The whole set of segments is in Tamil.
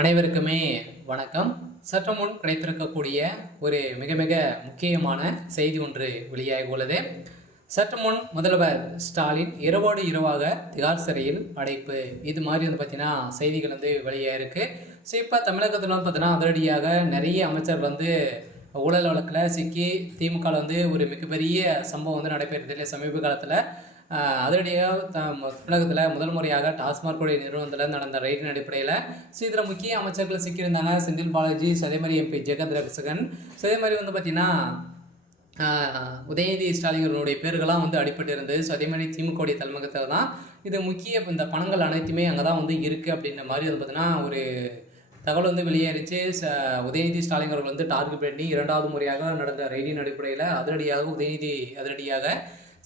அனைவருக்குமே வணக்கம். சற்று முன் கிடைத்திருக்கக்கூடிய ஒரு மிக மிக முக்கியமான செய்தி ஒன்று வெளியாகி உள்ளது. சற்று முன் முதல்வர் ஸ்டாலின் இரவோடு இரவாக திகார் சிறையில் அடைப்பு, இது மாதிரி பார்த்தீங்கன்னா செய்திகள் வெளியாயிருக்கு. ஸோ இப்போ தமிழகத்தில் பார்த்தீங்கன்னா அதிரடியாக நிறைய அமைச்சர் ஊழல் வழக்கில் சிக்கி திமுக ஒரு மிகப்பெரிய சம்பவம் நடைபெறுது இல்லை சமீப காலத்தில். அதிரடியாக தமிழகத்தில் முதல் முறையாக டாஸ்மார்க்குடைய நிறுவனத்தில் நடந்த ரைடின் அடிப்படையில் இதில் முக்கிய அமைச்சர்கள் சிக்கியிருந்தாங்க. செந்தில் பாலாஜி, அதேமாதிரி எம்பி ஜெகத் ரட்சகன், அதேமாதிரி பார்த்தீங்கன்னா உதயநிதி ஸ்டாலினுடைய பேர்கள்லாம் அடிபட்டு இருந்தது. ஸோ அதேமாதிரி திமுகவுடைய தலைமையகத்தில் தான் இது முக்கிய இந்த பணங்கள் அனைத்துமே அங்கே தான் இருக்குது அப்படின்ற மாதிரி பார்த்தீங்கன்னா ஒரு தகவல் வெளியேறிச்சு. உதயநிதி ஸ்டாலின் அவர்கள் டார்கெட் பண்ணி இரண்டாவது முறையாக நடந்த ரைடின் அடிப்படையில் அதிரடியாக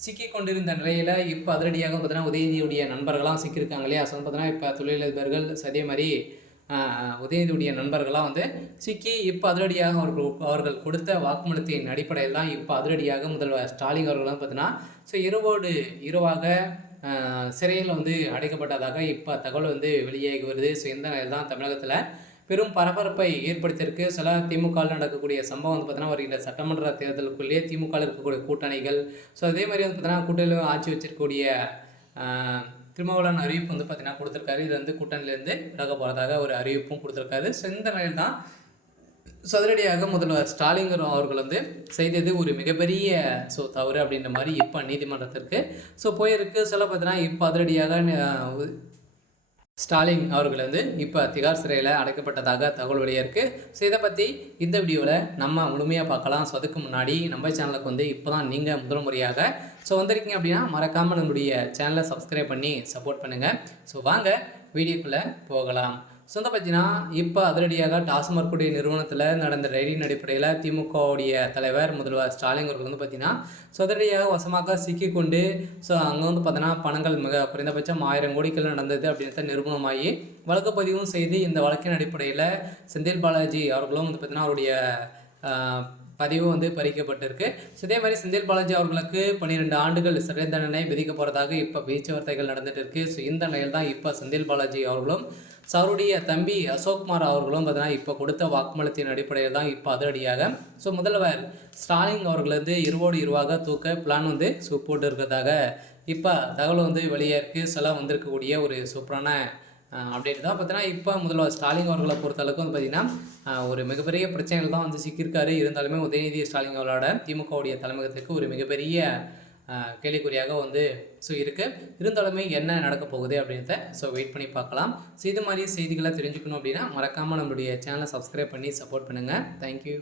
சிக்கி கொண்டிருந்த நிலையில் இப்போ அதிரடியாக பார்த்தீங்கன்னா உதயநிதியுடைய நண்பர்களாம் சிக்கியிருக்காங்க இல்லையா. ஸோ பார்த்தீங்கன்னா இப்போ தொழிலதிபர்கள் அதே மாதிரி உதயநிதியுடைய நண்பர்களாம் சிக்கி இப்போ அதிரடியாக அவர்கள் கொடுத்த வாக்குமூலத்தின் அடிப்படையில் தான் இப்போ அதிரடியாக முதல்வர் ஸ்டாலின் அவர்கள்லாம் பார்த்தீங்கன்னா ஸோ இரவாக சிறையில் அடைக்கப்பட்டதாக இப்போ தகவல் வெளியாகி வருது. ஸோ இந்த நிலையில் தான் தமிழகத்தில் பெரும் பரபரப்பை ஏற்படுத்தியிருக்கு. சில திமுகவில் நடக்கக்கூடிய சம்பவம் பார்த்தீங்கன்னா வருகின்ற சட்டமன்ற தேர்தலுக்குள்ளேயே திமுகவில் இருக்கக்கூடிய கூட்டணிகள், ஸோ அதே மாதிரி பார்த்தீங்கன்னா கூட்டணியில் ஆட்சி வச்சிருக்கக்கூடிய திருமாவளவன் அறிவிப்பு பார்த்தீங்கன்னா கொடுத்துருக்காரு. இது கூட்டணியிலேருந்து விலக போகிறதாக ஒரு அறிவிப்பும் கொடுத்துருக்காரு. ஸோ இந்த நிலையில் தான் சதுரடியாக முதல்வர் ஸ்டாலின் அவர்கள் செய்தது ஒரு மிகப்பெரிய தவறு அப்படின்ற மாதிரி இப்போ நீதிமன்றத்திற்கு போயிருக்கு. சில பார்த்தீங்கன்னா இப்போ அதிரடியாக ஸ்டாலின் அவர்கள் இப்போ திகார் சிறையில் அடைக்கப்பட்டதாக தகவல் வெளியாக இருக்குது. ஸோ இதை பற்றி இந்த வீடியோவில் நம்ம முழுமையாக பார்க்கலாம். ஸோ அதுக்கு முன்னாடி நம்ம சேனலுக்கு இப்போ தான் நீங்கள் முதல் முறையாக வந்திருக்கீங்க அப்படின்னா மறக்காமல் நம்முடைய சேனலை சப்ஸ்கிரைப் பண்ணி சப்போர்ட் பண்ணுங்கள். ஸோ வாங்க வீடியோக்குள்ளே போகலாம். பார்த்தீங்கன்னா இப்போ அதிரடியாக டாஸ்மார்க்குடைய நிறுவனத்தில் நடந்த ரைடின் அடிப்படையில் திமுகவுடைய தலைவர் முதல்வர் ஸ்டாலின் அவர்கள் பார்த்தீங்கன்னா அதிரடியாக வசமாக சிக்கிக்கொண்டு அங்கே பார்த்தீங்கன்னா பணங்கள் மிக குறைந்தபட்சம் 1000 கோடிகள் நடந்தது அப்படின்றத நிரூபணமாகி வழக்கு பதிவும் செய்து இந்த வழக்கின் அடிப்படையில் செந்தில் பாலாஜி அவர்களும் பார்த்தீங்கன்னா அவருடைய பதிவு பறிக்கப்பட்டிருக்கு. இதே மாதிரி செந்தில் பாலாஜி அவர்களுக்கு 12 ஆண்டுகள் சிறை தண்டனை விதிக்க போகிறதாக இப்போ பேச்சுவார்த்தைகள் நடந்துட்டு இருக்கு. ஸோ இந்த நிலையில் தான் இப்போ செந்தில் பாலாஜி அவர்களும் அவருடைய தம்பி அசோக்குமார் அவர்களும் பார்த்தீங்கன்னா இப்போ கொடுத்த வாக்குமூலத்தின் அடிப்படையில் தான் இப்போ அதிரடியாக முதல்வர் ஸ்டாலின் அவர்கள் இரவோடு இரவாக தூக்க பிளான் போட்டு இருக்கிறதாக இப்போ தகவல் வெளியே இருக்குது. சில வந்திருக்கக்கூடிய ஒரு சூப்பரான அப்டேட் தான். பார்த்தீங்கன்னா இப்போ முதல்வர் ஸ்டாலின் அவர்களை பொறுத்தளவுக்கு பார்த்தீங்கன்னா ஒரு மிகப்பெரிய பிரச்சனைகள் தான் சிக்கியிருக்காரு. இருந்தாலுமே உதயநிதி ஸ்டாலின் அவர்களோட திமுகவுடைய தலைமையகத்துக்கு ஒரு மிகப்பெரிய கேள்விக்குறியாக இருக்குது. இருந்தாலுமே என்ன நடக்க போகுது அப்படின்றத வெயிட் பண்ணி பார்க்கலாம். இது மாதிரி செய்திகளை தெரிஞ்சுக்கணும் அப்படின்னா மறக்காமல் நம்மளுடைய சேனலை சப்ஸ்கிரைப் பண்ணி சப்போர்ட் பண்ணுங்கள். தேங்க்யூ.